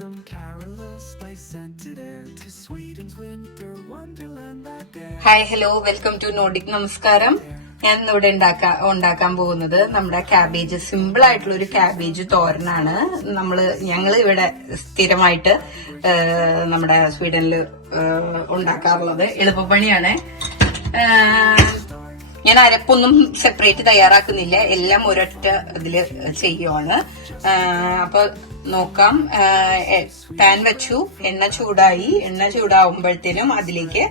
From carolus by scented air to Sweden's winter wonderland that dare. Hi hello welcome to Nordic. നമസ്കാരം. ഞാൻ ഇന്നിവിടെ ഉണ്ടാക്കാൻ പോകുന്നത് നമ്മുടെ ക്യാബേജ്, സിമ്പിൾ ആയിട്ടുള്ള ഒരു ക്യാബേജ് തോരനാണ്. ഞങ്ങൾ ഇവിടെ സ്ഥിരമായിട്ട് നമ്മുടെ സ്വീഡനിൽ ഉണ്ടാക്കാറുള്ളത്. എളുപ്പപ്പണിയാണ്. ഞാൻ അരപ്പൊന്നും സെപ്പറേറ്റ് തയ്യാറാക്കുന്നില്ല, എല്ലാം ഒരൊറ്റ ഇതില് ചെയ്യുവാണ്. അപ്പൊ നോക്കാം. പാൻ വെച്ചു, എണ്ണ ചൂടായി. എണ്ണ ചൂടാവുമ്പോഴത്തേനും അതിലേക്ക്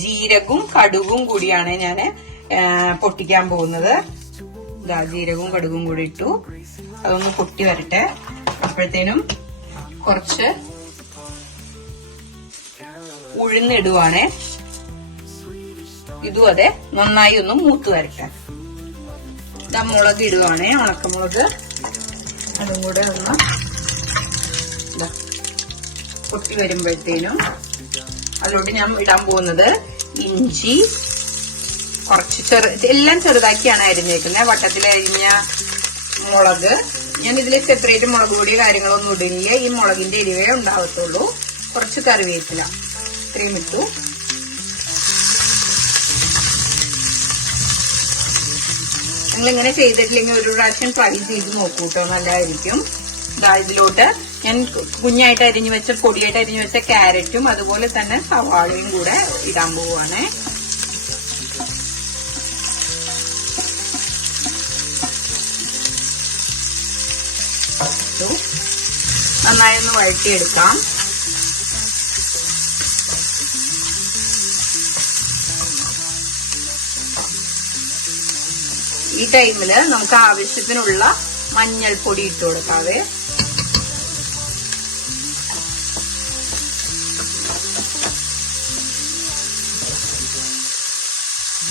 ജീരകവും കടുകും കൂടിയാണ് ഞാൻ പൊട്ടിക്കാൻ പോകുന്നത്. ജീരകവും കടുകും കൂടി ഇട്ടു. അതൊന്ന് പൊട്ടി വരട്ടെ. അപ്പോഴത്തേനും കുറച്ച് ഉഴുന്നിടുവാണേ. ഇതും അതെ, നന്നായി ഒന്ന് മൂത്ത് വരട്ടെ. മുളക് ഇടുവാണേ, ഉണക്കമുളക്. അതും കൂടെ ഒന്ന് പൊട്ടി വരുമ്പോഴത്തേനും അതിലോട്ട് ഞാൻ ഇടാൻ പോകുന്നത് ഇഞ്ചി, കുറച്ച് എല്ലാം ചെറുതാക്കിയാണ് അരിഞ്ഞേക്കുന്നത്. വട്ടത്തിൽ അരിഞ്ഞ മുളക്. ഞാൻ ഇതിൽ സെപ്പറേറ്റ് മുളക് പൊടി കാര്യങ്ങളൊന്നും ഇടുന്നില്ല. ഈ മുളകിന്റെ എരിവേ ഉണ്ടാവത്തുള്ളൂ. കുറച്ച് കറിവേപ്പില, ഇത്രയും ഇട്ടു. നിങ്ങളിങ്ങനെ ചെയ്തിട്ടില്ലെങ്കിൽ ഒരു പ്രാവശ്യം ട്രൈ ചെയ്ത് നോക്കൂ കേട്ടോ, നല്ലതായിരിക്കും. ഇതിലോട്ട് ഞാൻ കുഞ്ഞായിട്ട് അരിഞ്ഞു വെച്ച, പൊടിയായിട്ട് അരിഞ്ഞു വെച്ച ക്യാരറ്റും അതുപോലെ തന്നെ സവാളയും കൂടെ ഇടാൻ പോവുകയാണ്. നന്നായി ഒന്ന് വഴറ്റിയെടുക്കാം. ഈ ടൈമില് നമുക്ക് ആവശ്യത്തിനുള്ള മഞ്ഞൾപ്പൊടി ഇട്ട് കൊടുക്കാവേ.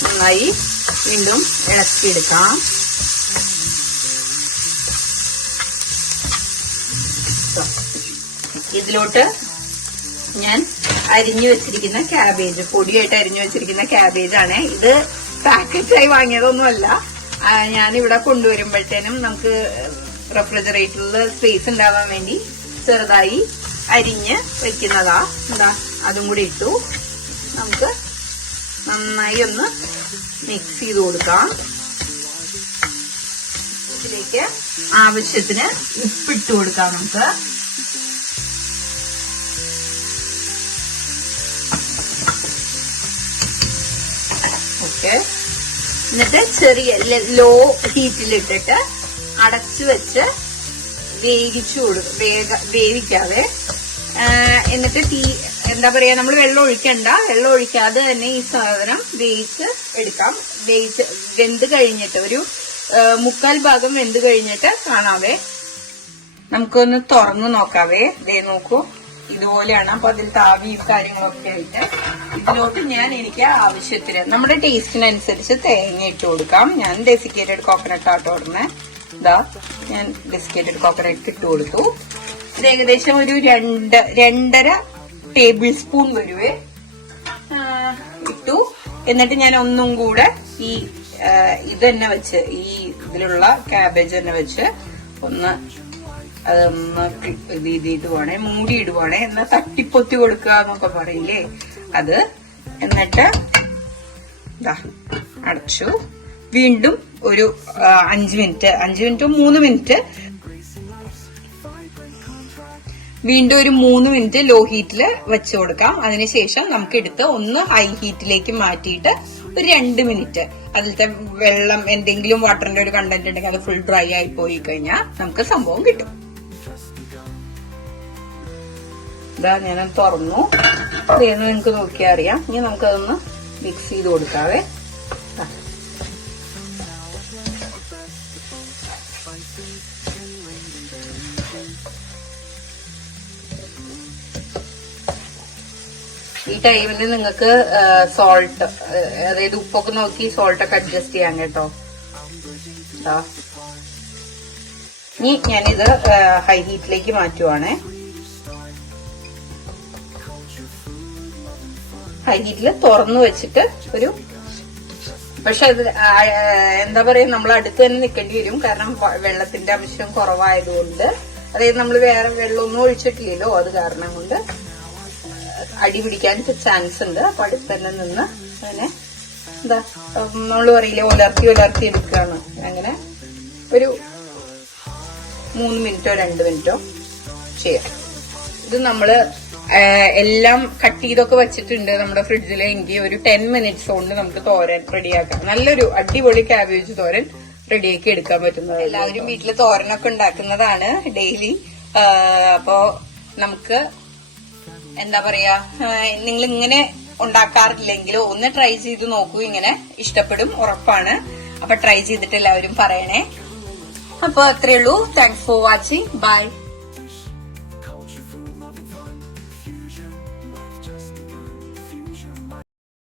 നന്നായി വീണ്ടും ഇളക്കിയെടുക്കാം. ഇതിലോട്ട് ഞാൻ അരിഞ്ഞു വെച്ചിരിക്കുന്ന ക്യാബേജ്, പൊടിയായിട്ട് അരിഞ്ഞു വെച്ചിരിക്കുന്ന ക്യാബേജാണ്. ഇത് പാക്കറ്റായി വാങ്ങിയതൊന്നുമല്ല. ഞാനിവിടെ കൊണ്ടുവരുമ്പോഴത്തേനും നമുക്ക് റെഫ്രിജറേറ്ററിൽ സ്പേസ് ഉണ്ടാവാൻ വേണ്ടി ചെറുതായി അരിഞ്ഞ് വെക്കുന്നതാ. അതും കൂടി ഇട്ടു. നമുക്ക് നന്നായി ഒന്ന് മിക്സ് ചെയ്ത് കൊടുക്കാം. ഇതിലേക്ക് ആവശ്യത്തിന് ഉപ്പിട്ട് കൊടുക്കാം നമുക്ക്. ഓക്കെ. എന്നിട്ട് ചെറിയ ലോ ഹീറ്റിലിട്ടിട്ട് അടച്ചു വെച്ച് വേവിക്കാതെ, എന്നിട്ട് എന്താ പറയാ, നമ്മൾ വെള്ളം ഒഴിക്കണ്ട. വെള്ളം ഒഴിക്കാതെ തന്നെ ഈ സാധനം വേവിച്ച് എടുക്കാം. വെന്ത് കഴിഞ്ഞിട്ട് ഒരു 3/4 ഭാഗം വെന്ത് കഴിഞ്ഞിട്ട് കാണാവേ. നമുക്കൊന്ന് തുറന്നു നോക്കാവേ. നോക്കൂ, ഇതുപോലെയാണ്. അപ്പൊ അതിൽ താവിയും കാര്യങ്ങളൊക്കെ ആയിട്ട് ഇതിലോട്ട് എനിക്ക് ആവശ്യത്തിന് നമ്മുടെ ടേസ്റ്റിനനുസരിച്ച് തേങ്ങ ഇട്ട് കൊടുക്കാം. ഞാൻ ഡെസിക്കേറ്റഡ് കോക്കനട്ട് ആട്ടോ ഇടുന്നത്. ഞാൻ ഡെസിക്കേറ്റഡ് കോക്കനട്ട് ഇട്ട് കൊടുത്തു. ഇത് ഏകദേശം ഒരു 2.5 ടേബിൾ സ്പൂൺ വരുവേ ഇട്ടു. എന്നിട്ട് ഞാൻ ഒന്നും കൂടെ ഇത് തന്നെ വെച്ച്, ഈ ഇതിലുള്ള ക്യാബേജ് തന്നെ വെച്ച് അതൊന്ന് ഇത് ചെയ്തിടുവാണേ, മൂടി ഇടുവാണേ. എന്നാ തട്ടിപ്പൊത്തി കൊടുക്കുക എന്നൊക്കെ പറയില്ലേ, അത്. എന്നിട്ട് അടച്ചു. വീണ്ടും ഒരു 5 മിനിറ്റോ 3 മിനിറ്റ്, വീണ്ടും ഒരു 3 മിനിറ്റ് ലോ ഹീറ്റിൽ വെച്ച് കൊടുക്കാം. അതിനുശേഷം നമുക്ക് എടുത്ത് ഒന്ന് ഹൈ ഹീറ്റിലേക്ക് മാറ്റിയിട്ട് ഒരു 2 മിനിറ്റ് അതിലത്തെ വെള്ളം, എന്തെങ്കിലും വാട്ടറിന്റെ ഒരു കണ്ടന്റ് ഉണ്ടെങ്കിൽ അത് ഫുൾ ഡ്രൈ ആയി പോയി കഴിഞ്ഞാൽ നമുക്ക് സംഭവം കിട്ടും. ഞാനത് തുറന്നു. അതേന്ന് നിങ്ങൾക്ക് നോക്കിയാൽ അറിയാം. ഇനി നമുക്കതൊന്ന് മിക്സ് ചെയ്ത് കൊടുക്കാവേ. ഈ ടൈമിൽ നിങ്ങൾക്ക് സോൾട്ട്, അതായത് ഉപ്പൊക്കെ നോക്കി സോൾട്ടൊക്കെ അഡ്ജസ്റ്റ് ചെയ്യാൻ കേട്ടോ. ഇനി ഞാനിത് ഹൈ ഹീറ്റിലേക്ക് മാറ്റുവാണേ. ഹൈ ഹീറ്റിൽ തുറന്നു വെച്ചിട്ട് പക്ഷെ അത് എന്താ പറയാ, നമ്മൾ അടുത്ത് തന്നെ നിൽക്കേണ്ടി വരും. കാരണം വെള്ളത്തിന്റെ അംശം കുറവായതുകൊണ്ട് അതായത് നമ്മൾ വേറെ വെള്ളമൊന്നും ഒഴിച്ചിട്ടില്ലല്ലോ, അത് കാരണം കൊണ്ട് അടി പിടിക്കാൻ ചാൻസ് ഉണ്ട്. അപ്പൊ അടുത്ത് തന്നെ നിന്ന് അങ്ങനെ എന്താ നമ്മള് പറയില്ലേ ഉലർത്തി എടുക്കുകയാണ്. അങ്ങനെ ഒരു 3 മിനിറ്റോ 2 മിനിറ്റോ ചെയ്യാം. ഇത് നമ്മള് എല്ലാം കട്ട് ചെയ്തൊക്കെ വെച്ചിട്ടുണ്ട് നമ്മുടെ ഫ്രിഡ്ജിൽ. എങ്കിൽ ഒരു 10 മിനിറ്റ്സ് കൊണ്ട് നമുക്ക് തോരൻ റെഡിയാക്കാം. നല്ലൊരു അടിപൊളി ക്യാബേജ് തോരൻ റെഡിയാക്കി എടുക്കാൻ പറ്റുന്നത്. എല്ലാവരും വീട്ടില് തോരനൊക്കെ ഉണ്ടാക്കുന്നതാണ് ഡെയിലി. അപ്പോ നമുക്ക് എന്താ പറയാ, നിങ്ങൾ ഇങ്ങനെ ഉണ്ടാക്കാറില്ലെങ്കിലും ഒന്ന് ട്രൈ ചെയ്ത് നോക്കൂ. ഇങ്ങനെ ഇഷ്ടപ്പെടും, ഉറപ്പാണ്. അപ്പൊ ട്രൈ ചെയ്തിട്ട് എല്ലാവരും പറയണേ. അപ്പൊ അത്രേ ഉള്ളൂ. Thanks for watching. ബൈ.